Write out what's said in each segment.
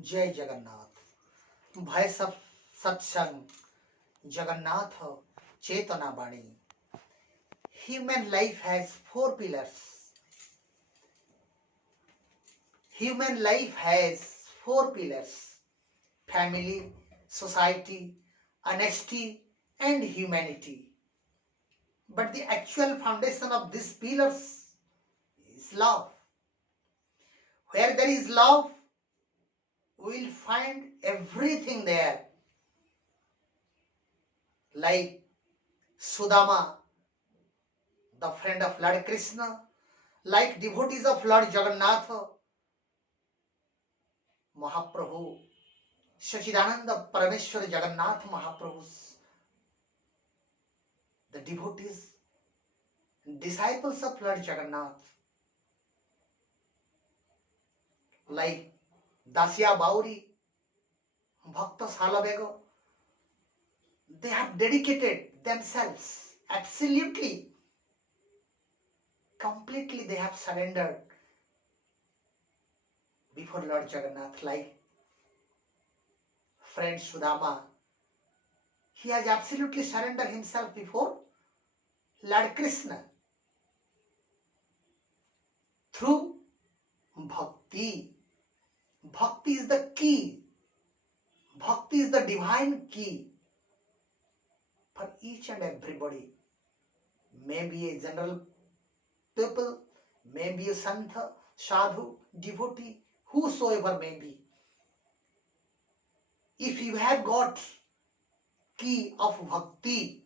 जय जगन्नाथ। भय सब सत्संग जगन्नाथ चेतना बाणी। Human life has four pillars. Human life has four pillars: family, society, honesty, and humanity. But the actual foundation of these pillars is love. Where there is love, we will find everything there. Like Sudama, the friend of Lord Krishna, like devotees of Lord Jagannath, Mahaprabhu, Sachidananda Parameshwar Jagannath Mahaprabhu, the devotees, disciples of Lord Jagannath, like Dasya Bauri, Bhakta Salabego, they have dedicated themselves absolutely, completely they have surrendered before Lord Jagannath, like friend Sudama. He has absolutely surrendered himself before Lord Krishna through bhakti. Bhakti is the key. Bhakti is the divine key for each and everybody. Maybe a general people, maybe a santha, sadhu, devotee, whosoever may be. If you have got key of bhakti,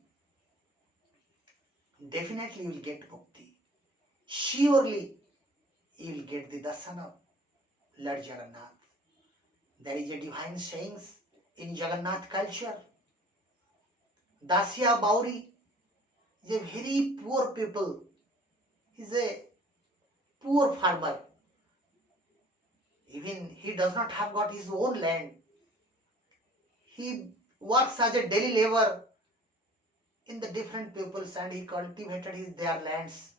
definitely you will get mukti. Surely you will get the darshan of Lord Jagannath. There is a divine sayings in Jagannath culture. Dasya Bauri is a very poor people. He is a poor farmer. Even he does not have got his own land. He works as a daily labor in the different peoples and he cultivated their lands.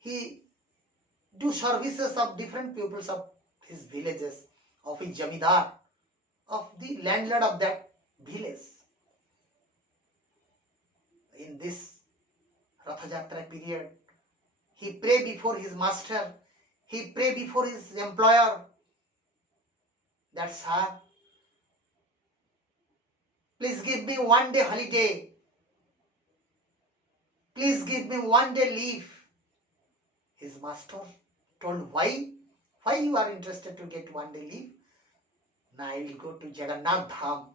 He do services of different peoples of his villages, of his jamidar, of the landlord of that village. In this Ratha Jatra period, he pray before his master, he pray before his employer that, sir, please give me 1 day holiday. Please give me 1 day leave. His master told, why? Why you are interested to get 1 day leave? Now I will go to Jagannath Dham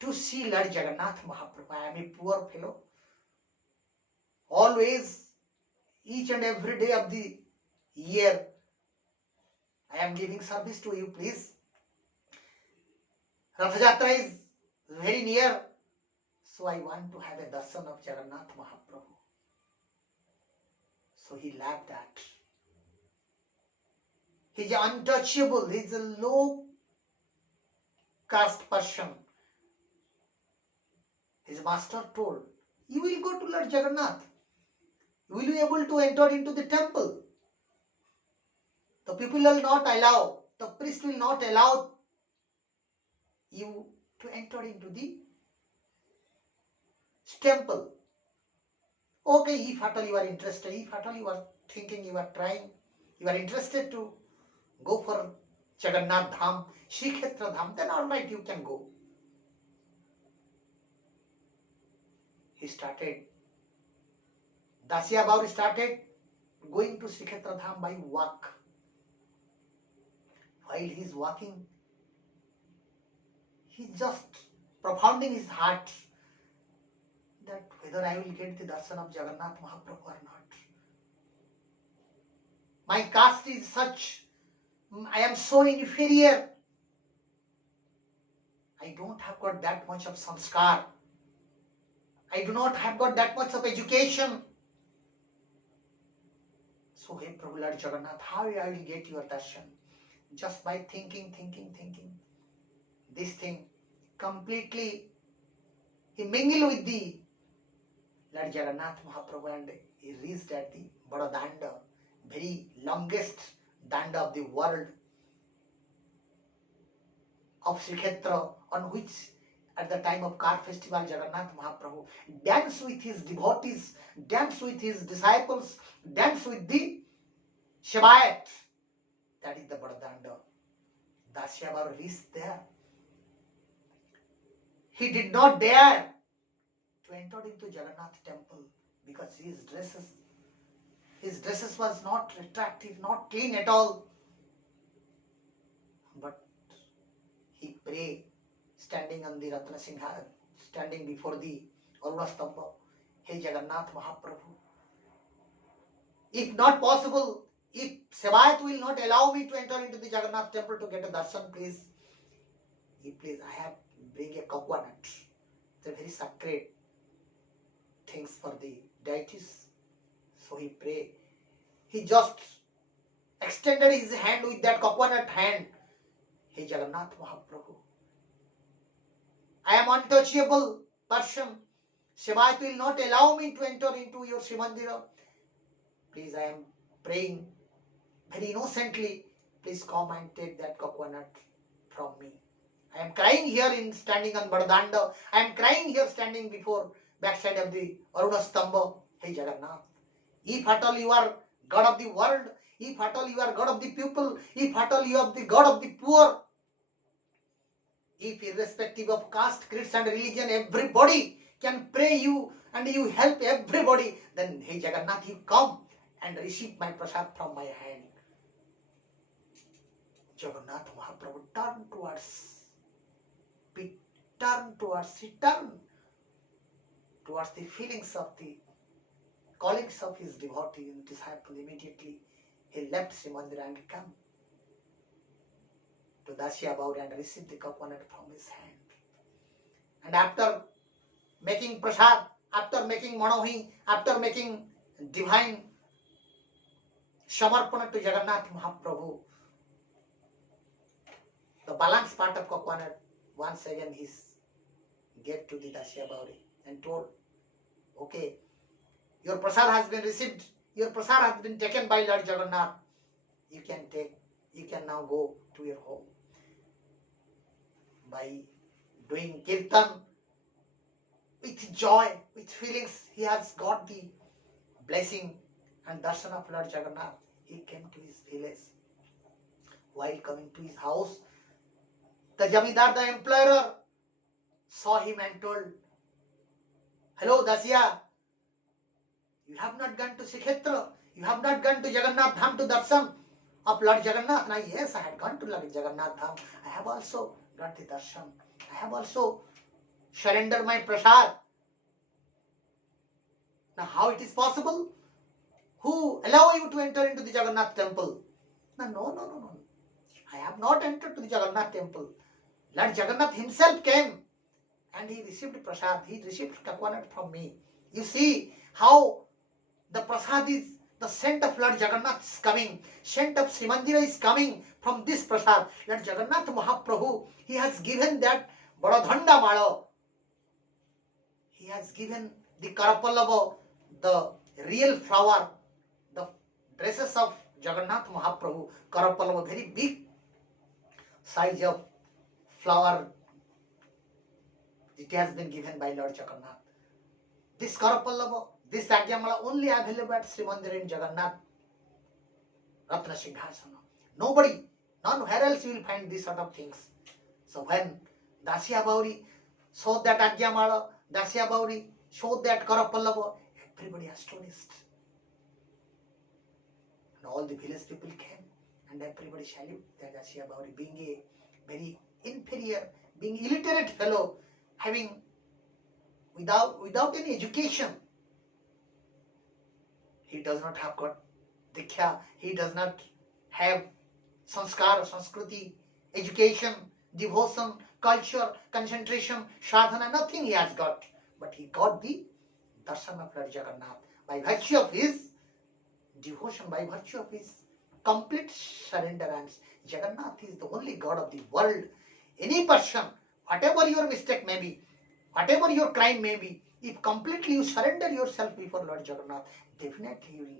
to see Lord Jagannath Mahaprabhu. I am a poor fellow. Always, each and every day of the year, I am giving service to you, please. Ratha Jatra is very near, so I want to have a darshan of Jagannath Mahaprabhu. So he laughed at. He is untouchable, he is a low caste person. His master told, you will go to Lord Jagannath. You will be able to enter into the temple. The people will not allow, the priest will not allow you to enter into the temple. Okay, if at all you are interested, if at all you are thinking, you are trying, you are interested to go for Jagannath Dham, Shri Kshetra Dham, then alright, you can go. He started, Dasya Bauri started going to Shri Kshetra Dham by walk. While he is walking, he is just propounding his heart that whether I will get the darshan of Jagannath Mahaprabhu or not. My caste is such, I am so inferior. I don't have got that much of sanskar. I do not have got that much of education. So, hey Prabhu Lord Jagannath, how I will get your darshan? Just by thinking. This thing completely, he mingled with the Lord Jagannath Mahaprabhu and he reached at the Bada Danda, very longest danda of the world. of Srikshetra, on which at the time of Kar festival Jagannath Mahaprabhu dance with his devotees, dance with his disciples, dance with the Shebayat. That is the Bardanda. Dasya Baur reached there. He did not dare to enter into Jagannath temple because his dresses was not attractive, not clean at all. But he prayed, standing on the Ratna Singha, standing before the Aruna Stamba. Hey Jagannath Mahaprabhu, if not possible, if Sebayat will not allow me to enter into the Jagannath temple to get a darshan, please, I have bring a coconut. It's a very sacred things for the deities. So he prayed. He just extended his hand with that coconut hand. Hey Jagannath Mahaprabhu, I am untouchable person. Sebayat will not allow me to enter into your Srimandira. Please, I am praying very innocently. Please come and take that coconut from me. I am crying here in standing on Bardanda. I am crying here standing before backside of the Aruna Stamba. Hey Jagannath, if at all you are God of the world, if at all you are God of the people, if at all you are the God of the poor, if irrespective of caste, creed and religion, everybody can pray you and you help everybody, then hey Jagannath, you come and receive my prasad from my hand. Jagannath Mahaprabhu turned towards the feelings of the callings of his devotee and disciple. Immediately he left Srimandira and came to Dasya Baur and received the coconut from his hand. And after making prasad, after making manohi, after making divine shamarpana to Jagannath Mahaprabhu, the balance part of coconut once again he gave to the Dasya Bauri and told, okay, your prasad has been received, your prasad has been taken by Lord Jagannath. You can now go to your home. By doing kirtan with joy, with feelings, he has got the blessing and darshan of Lord Jagannath. He came to his village. While coming to his house, the Jamidar, the employer, saw him and told, hello Dasya, you have not gone to Srikshetra, you have not gone to Jagannath Dham to darshan of Lord Jagannath. Now, yes, I had gone to Lord Jagannath Dham. I have also got the darshan. I have also surrendered my prasad. Now, how it is possible? Who allow you to enter into the Jagannath temple? No. I have not entered to the Jagannath temple. Lord Jagannath himself came and he received prasad. He received coconut from me. You see how the prasad is, the scent of Lord Jagannath is coming. Scent of Srimandira is coming from this prasad. Lord Jagannath Mahaprabhu, he has given that Baradhanda Mala. He has given the Karapallava, the real flower, the dresses of Jagannath Mahaprabhu. Karapallava, very big size of flower. It has been given by Lord Jagannath. This Karapallava, this Agyamala only available at Srimandira in Jagannath Ratna Singhasana. Nobody, none where else you will find these sort of things. So when Dasya Bauri showed that Agyamala, Dasya Bauri showed that Karapallava, everybody astonished. And all the village people came and everybody saluted that Dasya Bauri, being a very inferior, being illiterate fellow, having without any education. He does not have got diksha, he does not have sanskar, sanskriti, education, devotion, culture, concentration, sadhana, nothing he has got. But he got the darshan of Lord Jagannath by virtue of his devotion, by virtue of his complete surrenderance. Jagannath is the only God of the world. Any person, whatever your mistake may be, whatever your crime may be, if completely you surrender yourself before Lord Jagannath, definitely he will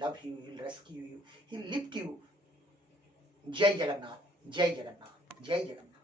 love you, he will rescue you, he will lift you. Jai Jagannath, Jai Jagannath, Jai Jagannath.